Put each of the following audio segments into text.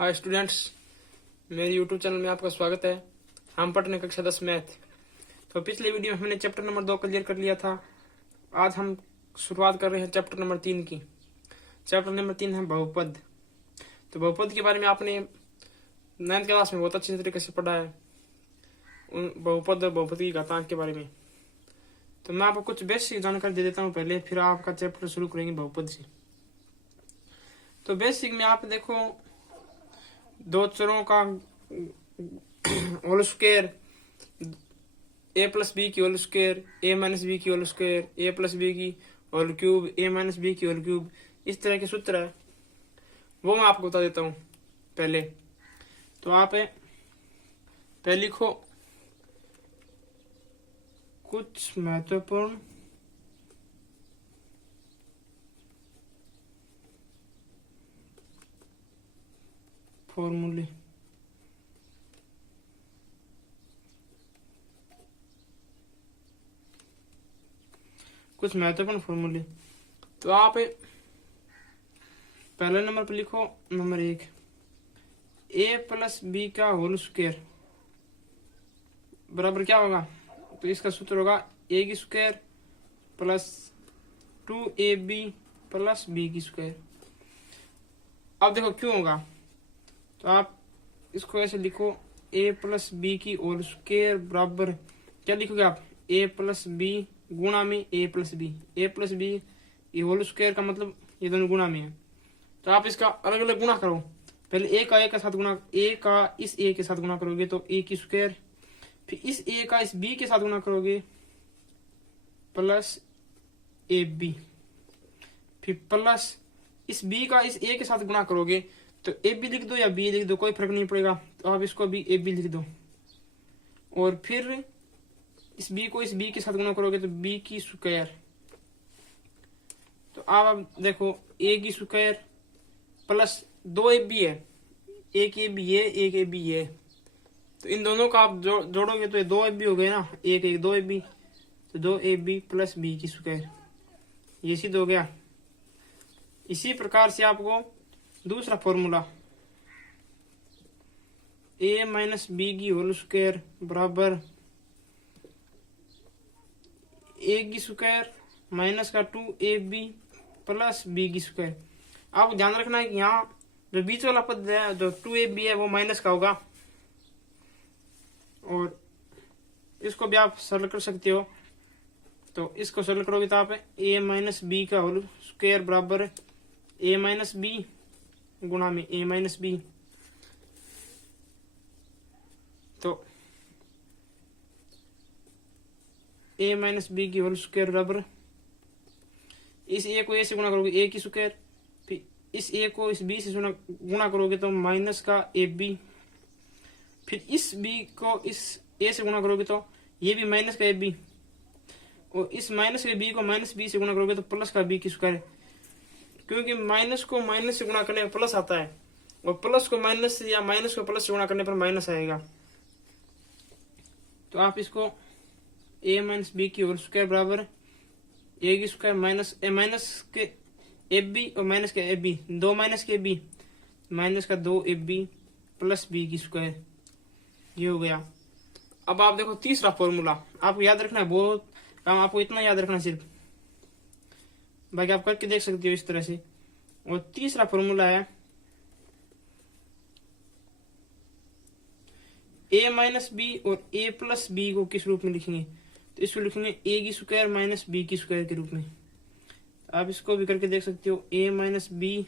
Hi students, मेरे YouTube channel में आपका स्वागत है। हम पढ़ने कक्षा 10 मैथ। तो पिछले वीडियो में हमने चैप्टर नंबर 2 क्लियर कर लिया था। आज हम शुरुआत कर रहे हैं चैप्टर नंबर 3 की। चैप्टर नंबर 3 है बहुपद। तो बहुपद के बारे में आपने 9th क्लास में बहुत अच्छी तरीके से पढ़ा है, उन बहुपद और बहुपद की घातांक के बारे में। तो मैं आपको कुछ बेसिक जानकारी दे देता हूँ पहले, फिर आपका चैप्टर शुरू करेंगे बहुपद से। तो बेसिक में आप देखो, दो चरों का होल स्क्वायर, ए प्लस बी की होल स्क्वायर, ए माइनस बी की होल स्क्वायर, ए प्लस बी की होल क्यूब, ए माइनस बी की होल क्यूब, इस तरह के सूत्र है, वो मैं आपको बता देता हूँ पहले। तो आप पहले लिखो कुछ महत्वपूर्ण फॉर्मूले। कुछ महत्वपूर्ण फॉर्मूले। तो आप पहले नंबर पर लिखो नंबर 1, ए प्लस बी का होल स्क्वायर बराबर क्या होगा। तो इसका सूत्र होगा ए की square plus 2ab plus B की स्क्वायर। अब देखो क्यों होगा, तो आप इसको ऐसे लिखो, ए प्लस बी की होल स्क्वायर बराबर क्या लिखोगे आप, ए प्लस बी गुणा में A plus B. A plus B ये होल स्क्वायर का मतलब ये दोनों गुणा में है। तो आप इसका अलग अलग गुणा करो। पहले ए का साथ गुणा, ए का इस ए के साथ गुणा करोगे तो ए की स्क्वायर, फिर इस ए का इस बी के साथ गुणा करोगे प्लस ए बी, फिर प्लस इस बी का इस ए के साथ गुणा करोगे तो ए बी लिख दो या बी लिख दो, कोई फर्क नहीं पड़ेगा। तो आप इसको भी ए बी लिख दो, और फिर इस बी को इस बी के साथ गुणा करोगे तो बी की स्क्वायर। तो आप देखो ए की स्क्वायर प्लस 2ab है, एक ए बी है, एक ए बी है, तो इन दोनों का आप जोड़ोगे तो ये 2ab हो गए ना, एक एक 2ab, तो 2ab प्लस बी की स्क्वायर, ये सिद्ध हो गया। इसी प्रकार से आपको दूसरा फॉर्मूला, ए माइनस बी की होल स्क्वायर बराबर ए की स्क्वायर माइनस का 2ab प्लस बी की स्क्वायर। आपको ध्यान रखना है कि यहाँ जो बीच वाला पद है, जो 2ab है, वो माइनस का होगा, और इसको भी आप सरल कर सकते हो। तो इसको सरल करोगे तो आप ए माइनस बी का होल स्क्वायर बराबर ए माइनस बी गुणा में ए माइनस बी। तो ए माइनस बी की होल स्क्वायर बराबर इस ए को ए से गुणा करोगे ए की स्क्वायर, फिर इस ए को इस बी से गुणा करोगे तो माइनस का ए बी, फिर इस बी को इस ए से गुणा करोगे तो ये भी माइनस का ए बी, और इस माइनस के बी को माइनस बी से गुणा करोगे तो प्लस का बी की स्क्वायर। क्योंकि माइनस को माइनस से गुणा करने पर प्लस आता है, और प्लस को माइनस से या माइनस को प्लस से गुणा करने पर माइनस आएगा। तो आप इसको ए माइनस बी की होल स्क्वायर बराबर ए की स्क्वायर माइनस ए माइनस के ए बी और माइनस के ए बी, दो माइनस के बी, माइनस का 2ab प्लस बी की स्क्वायर, ये हो गया। अब आप देखो तीसरा फॉर्मूला, आपको याद रखना है, बहुत काम आपको इतना याद रखना सिर्फ, बाकी आप करके देख सकते हो इस तरह से। और तीसरा फॉर्मूला है ए माइनस बी और ए प्लस बी को किस रूप में लिखेंगे, तो इसको लिखेंगे ए की स्क्वायर माइनस बी की स्क्वायर के रूप में। आप इसको भी करके देख सकते हो, ए माइनस बी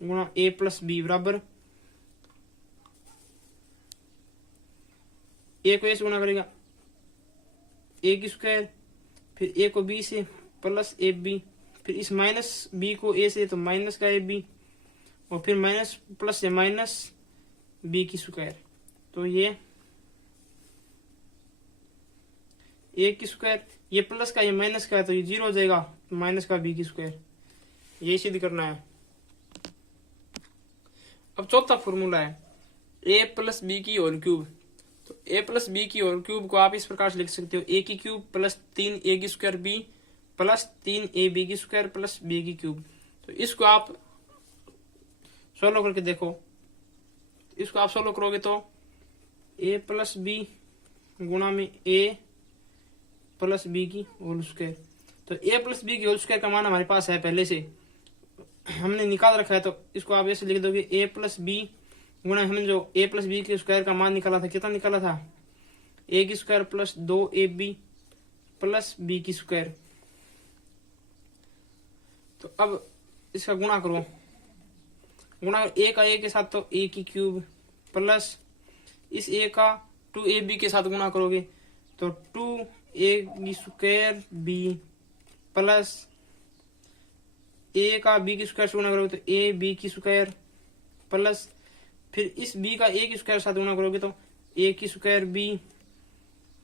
गुणा ए प्लस बी बराबर ए को ए से गुणा करेगा ए की स्क्वायर, फिर ए को बी से प्लस ए बी, फिर इस माइनस बी को ए से तो माइनस का ए बी, और फिर माइनस प्लस या माइनस बी की स्क्वायर। तो ये ए की स्क्वायर, ये प्लस का ये माइनस का है तो ये 0 हो जाएगा, माइनस का बी की स्क्वायर, ये सिद्ध करना है। अब चौथा फॉर्मूला है ए प्लस बी की होल क्यूब। तो ए प्लस बी की होल क्यूब को आप इस प्रकार से लिख सकते हो, ए की क्यूब प्लस 3a की स्क्वायर बी प्लस 3ab की स्क्वायर प्लस बी की क्यूब। तो इसको आप सॉल्व करके देखो, इसको आप सोल्व करोगे तो ए प्लस बी गुणा में ए प्लस बी की होल स्क्वायर। तो ए प्लस बी की होल स्क्वायर का मान हमारे पास है, पहले से हमने निकाल रखा है, तो इसको आप ऐसे लिख दोगे ए प्लस बी गुणा हमने जो ए प्लस बी के स्क्वायर का मान निकाला था, कितना निकाला था, ए की square plus 2ab plus B की स्क्वायर। तो अब इसका गुणा करो, गुणा ए का ए के साथ तो ए की क्यूब प्लस इस ए का 2ab के साथ गुणा करोगे तो 2a की स्क्वायर बी प्लस ए का बी की स्क्वायर से गुणा करोगे तो ए बी की स्क्वायर प्लस फिर इस बी का ए की स्क्वायर के साथ गुणा करोगे तो ए की स्क्वायर बी,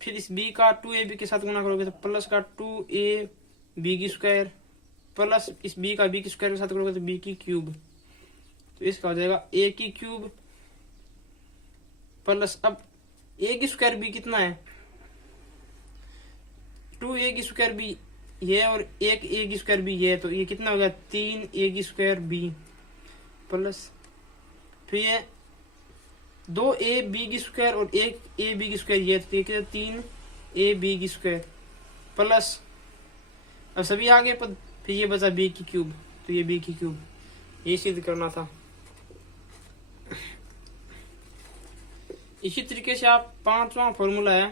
फिर इस बी का 2ab के साथ गुणा करोगे तो प्लस का 2a बी की स्क्वायर प्लस इस बी का बी की स्क्वायर के साथ करोगे तो बी की क्यूब। तो इसका हो जाएगा ए की क्यूब प्लस अब ए की स्क्वायर बी कितना है, 2a की स्क्वायर बी ये और एक ए की स्क्वायर बी ये, तो ये कितना हो गया 3a की स्क्वायर बी प्लस फिर ये 2ab की स्क्वायर और एक ए बी की स्क्वायर ये, तो ये 3ab की स्क्वायर प्लस अब सभी आगे पद, फिर ये बचा बी की क्यूब, तो ये बी की क्यूब, ये सिद्ध करना था। इसी तरीके से आप पांचवा फॉर्मूला है,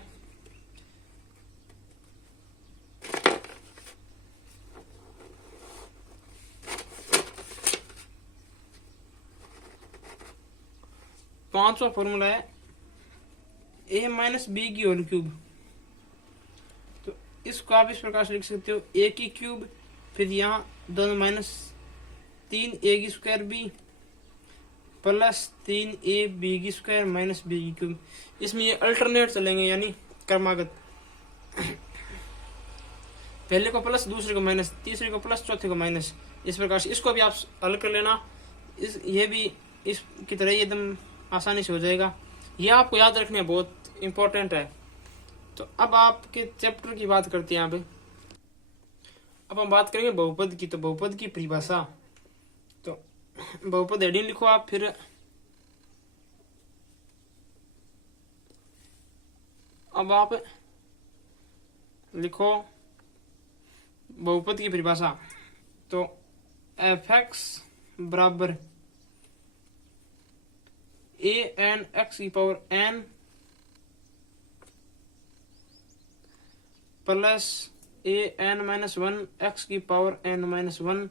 पांचवा फॉर्मूला है ए माइनस बी की होल क्यूब। तो इसको आप इस प्रकार से लिख सकते हो ए की क्यूब फिर यहाँ दोनों माइनस 3a की स्क्वायर बी प्लस 3ab की स्क्वायर माइनस बी की क्यूब। इसमें ये अल्टरनेट चलेंगे यानी क्रमागत, पहले को प्लस दूसरे को माइनस तीसरे को प्लस चौथे को माइनस, इस प्रकार से इसको भी आप हल कर लेना। ये भी इसकी तरह ही एकदम आसानी से हो जाएगा। ये आपको याद रखना बहुत इंपॉर्टेंट है। तो अब आपके चैप्टर की बात करते हैं। अब हम बात करेंगे बहुपद की। तो बहुपद की परिभाषा, तो बहुपद हेडिंग लिखो आप, फिर अब आप लिखो बहुपद की परिभाषा। तो f(x) बराबर a n x की power n plus a n minus 1 x की पावर n माइनस 1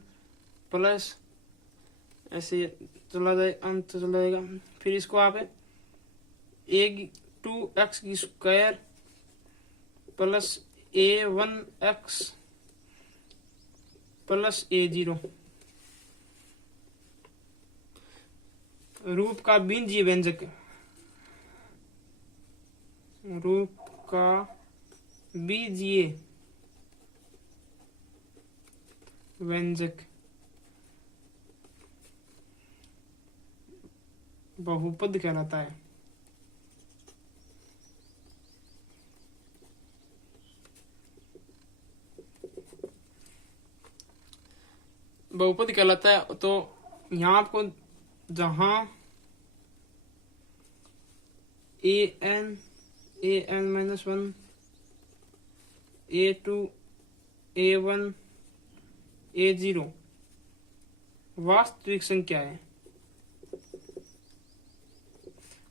प्लस ऐसे चला जाए अंत चला जाएगा। फिर इसको आप a2x की square plus a1x plus a0 रूप का बीजीय व्यंजक, रूप का बीजीय व्यंजक बहुपद कहलाता है। बहुपद कहलाता है। तो यहाँ आपको जहां an minus 1 a2 a1 a0 वास्तविक संख्या है,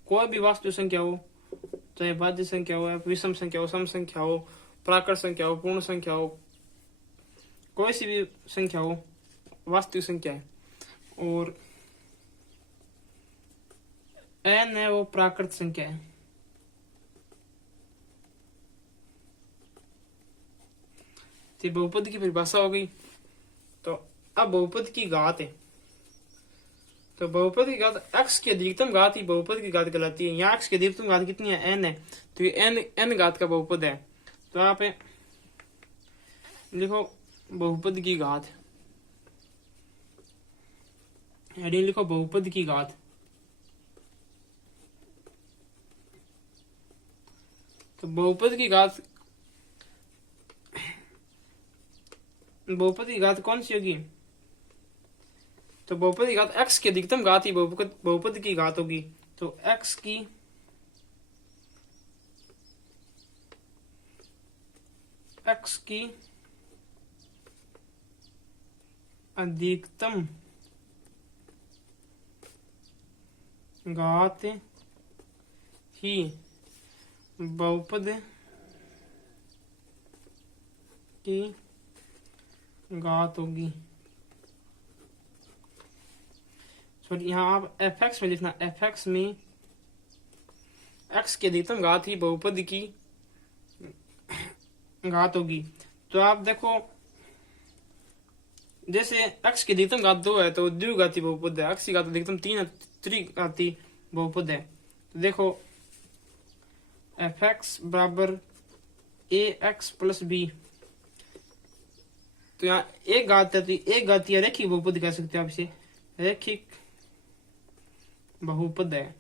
कोई भी वास्तविक संख्या हो, चाहे बाध्य संख्या हो, विषम संख्या हो, सम संख्या हो, प्राकृत संख्या हो, पूर्ण संख्या हो, कोई सी भी संख्या हो, वास्तविक संख्या है। और n है वो प्राकृत संख्या है। तो बहुपद की परिभाषा हो गई। तो अब बहुपद की घात है। तो बहुपद की घात x की अधिकतम घात ही बहुपद की घात कहलाती है। यहाँ x की अधिकतम घात कितनी है, n है, तो ये n घात का बहुपद है। तो आप लिखो बहुपद की घात, हेडिंग लिखो बहुपद की घात। तो बहुपद की घात, बहुपद की घात कौन सी होगी, तो बहुपद की घात x की अधिकतम घात ही बहुपद की घात होगी। तो x की अधिकतम घात ही बहुपद की घात होगी। सॉरी, यहाँ आप fx में लिखना, fx में x की अधिकतम घात ही बहुपद की घात होगी। तो आप देखो, जैसे x की अधिकतम घात 2 है तो द्विघाती बहुपद है, x की घात अधिकतम 3 है, त्रिघाती बहुपद है। तो देखो fx बराबर ax प्लस b, तो यहाँ एक घात है तो एक घातीय रैखिक बहुपद कह सकते हो आप इसे, रैखिक बहुपद है।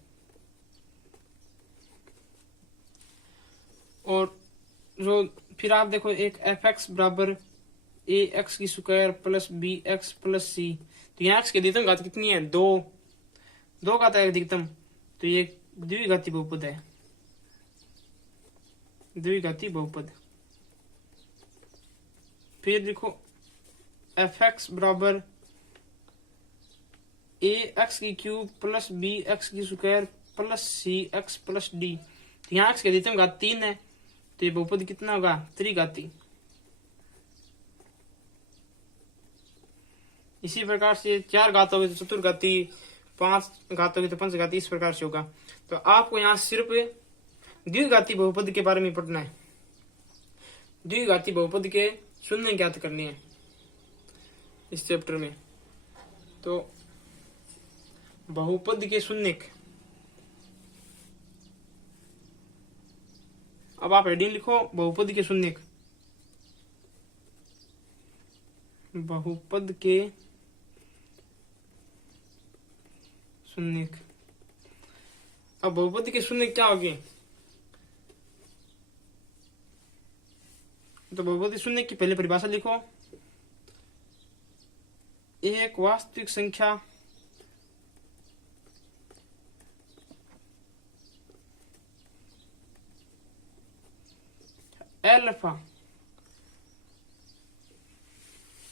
और जो फिर आप देखो एक fx बराबर ax की square plus bx plus c, तो यहाँ x की अधिकतम घात कितनी है? 2 घात है अधिकतम, तो ये द्विघाती बहुपद है, द्विघाती बहुपद। फिर देखो fx बराबर ax की क्यूब प्लस bx की square plus cx plus d, तो यहाँ x की अधिकतम घात 3 है, तो ये बहुपद कितना होगा? त्रिघाती। इसी प्रकार से 4 घात होगी तो चतुर्घाती, 5 घात होगी तो पंचघाती, इस प्रकार से होगा। तो आपको यहाँ सिर्फ द्विघाती बहुपद के बारे में पढ़ना है, द्विघाती बहुपद के शून्य ज्ञात करने हैं इस चैप्टर में। तो बहुपद के शून्य, अब आप हेडिंग लिखो बहुपद के शून्य, बहुपद के शून्य। अब बहुपद के शून्य क्या होगी? तो बहुपद शून्य की पहले परिभाषा लिखो, एक वास्तविक संख्या अल्फा,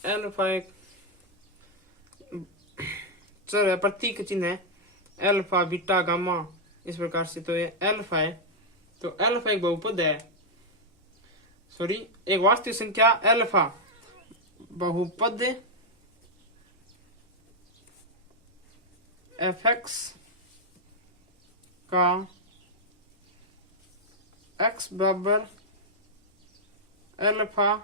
अल्फा एक चर है, प्रतीक चिन्ह है, अल्फा बीटा गामा, इस प्रकार से। तो ये अल्फा है, तो अल्फा एक बहुपद है, सॉरी एक वास्तविक संख्या अल्फा बहुपद fx का x बराबर अल्फा,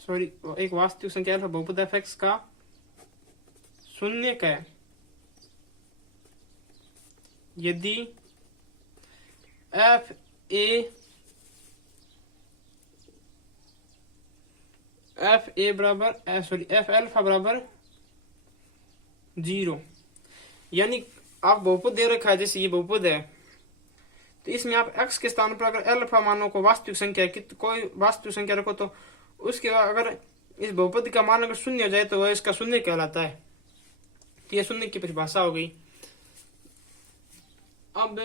सॉरी एक वास्तविक संख्या अल्फा बहुपद fx का शून्य है यदि f a बराबर, सॉरी f अल्फा बराबर 0। यानी आप बहुपद दे रखा है, जैसे ये बहुपद है, तो इसमें आप x के स्थान पर अगर अल्फा मानो को वास्तविक संख्या, कोई वास्तविक संख्या रखो, तो उसके अगर इस बहुपद का मान अगर शून्य हो जाए तो वह इसका शून्य कहलाता है। तो ये शून्य की परिभाषा हो गई। अब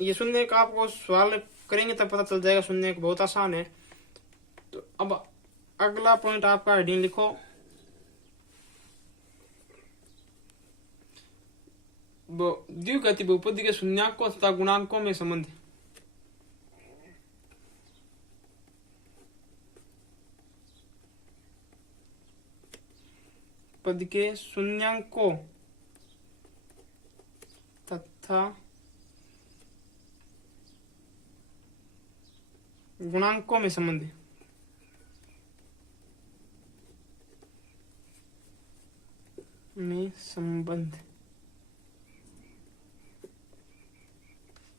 ये शून्य का आपको सवाल करेंगे तब पता चल जाएगा, शून्य बहुत आसान है। तो अब अगला पॉइंट आपका हेडिंग लिखो, द्विघाती बहुपद के शून्याकों तथा गुणांकों में संबंध। पद के शून्याकों तथा गुणांकों में संबंध।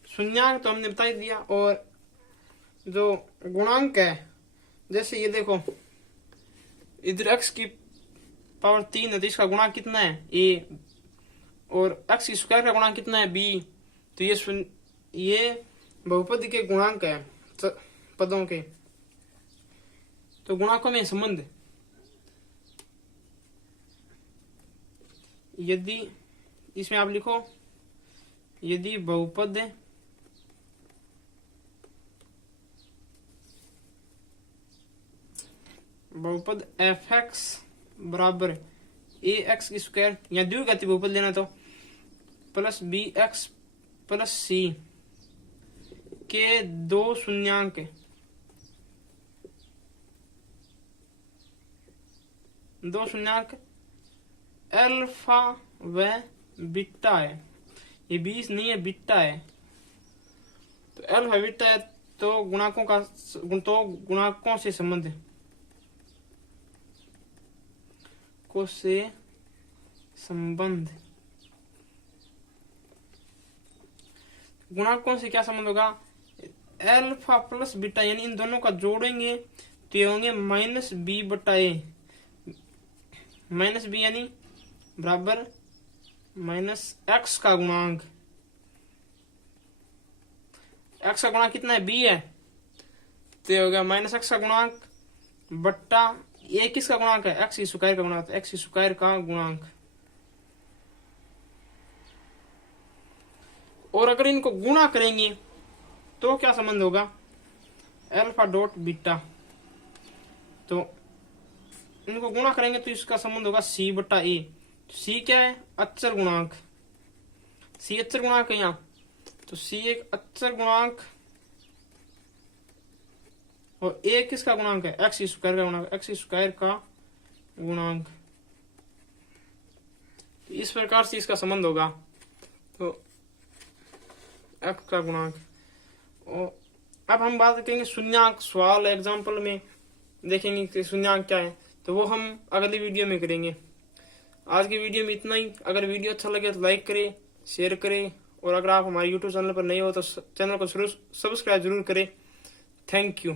शून्याक तो हमने बता ही दिया, और जो गुणांक है, जैसे ये देखो इधर x की पावर 3 है तो इसका गुणांक कितना है? a, और x की स्क्वायर का गुणांक कितना है? b। तो ये बहुपद के गुणांक है पदों के। तो गुणांकों में संबंध, यदि इसमें आप लिखो यदि बहुपद fx बराबर ax की स्क्वायर या द्विघाती बहुपद लेना तो प्लस bx प्लस c के दो शून्यांक अल्फा व बीटा है। ये 20 नहीं है, बीटा है। तो अल्फा बीटा है तो गुणांकों से संबंध गुणांकों से क्या संबंध होगा? अल्फा प्लस बीटा यानी इन दोनों का जोड़ेंगे तो ये होंगे माइनस बी बटा ए। माइनस बी यानी बराबर माइनस एक्स का गुणांक। एक्स का गुणांक कितना है? बी है, तो ये हो गया माइनस एक्स का गुणांक बट्टा ए किसका गुणांक है? एक्स की स्क्वायर का गुणांक, एक्स की स्क्वायर का गुणांक। और अगर इनको गुणा करेंगे तो क्या संबंध होगा? Alpha dot beta. तो इनको गुणा करेंगे तो इसका संबंध होगा सी बटा ए। सी क्या है? अचर गुणांक। सी अचर गुणांक है यहाँ, तो सी एक अचर गुणांक और ए किसका गुणांक है? एक्स स्क्वायर का गुणांक, एक्स स्क्वायर का गुणांक। तो इस प्रकार से इसका संबंध होगा। तो एक्स का गुणांक। और अब हम बात करेंगे शून्यांक। सवाल एग्जाम्पल में देखेंगे कि शून्यांक क्या है, तो वो हम अगली वीडियो में करेंगे। आज की वीडियो में इतना ही। अगर वीडियो अच्छा लगे तो लाइक करें, शेयर करें, और अगर आप हमारे यूट्यूब चैनल पर नए हो तो चैनल को सब्सक्राइब जरूर करें। Thank you.